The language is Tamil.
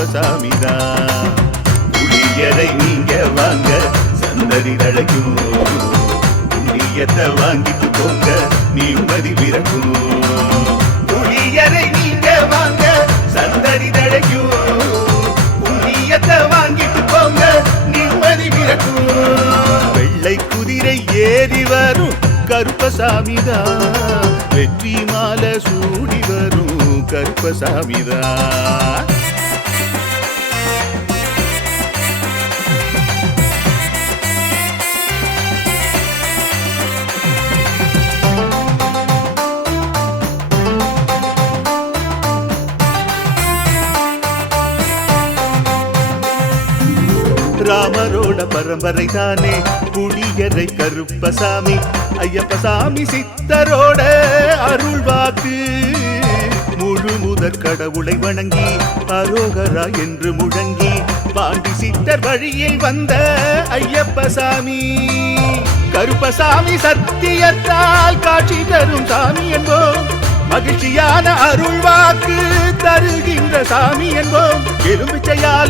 கருப்பசாமிதான். புளியரை நீங்க வாங்க சந்ததி தழைக்கும், புண்ணியத்தை வாங்கிட்டு போங்க நிம்மதி பிறக்கும். புளியரை நீங்க வாங்க சந்ததி தழைக்கும், புண்ணியத்தை வாங்கிட்டு போங்க நிம்மதி பிறக்கும். வெள்ளை குதிரை ஏறி வரும் கருப்பசாமிதான், வெற்றி மாலை சூடி வரும் கருப்பசாமிதான். ராமரோட பரம்பரை தானே புளியரை கருப்பசாமி, ஐயப்பசாமி சித்தரோட அருள் வாக்கு. முழு முதற் கடவுளை வணங்கி அரோகரா என்று முழங்கி பாண்டி சித்தர் வழியில் வந்த ஐயப்பசாமி. கருப்பசாமி சத்தியத்தால் காட்சி தரும் சாமி என்போம், மகிழ்ச்சியான அருள் வாக்கு தருகின்ற சாமி என்போம். எலும்பிச்சையால்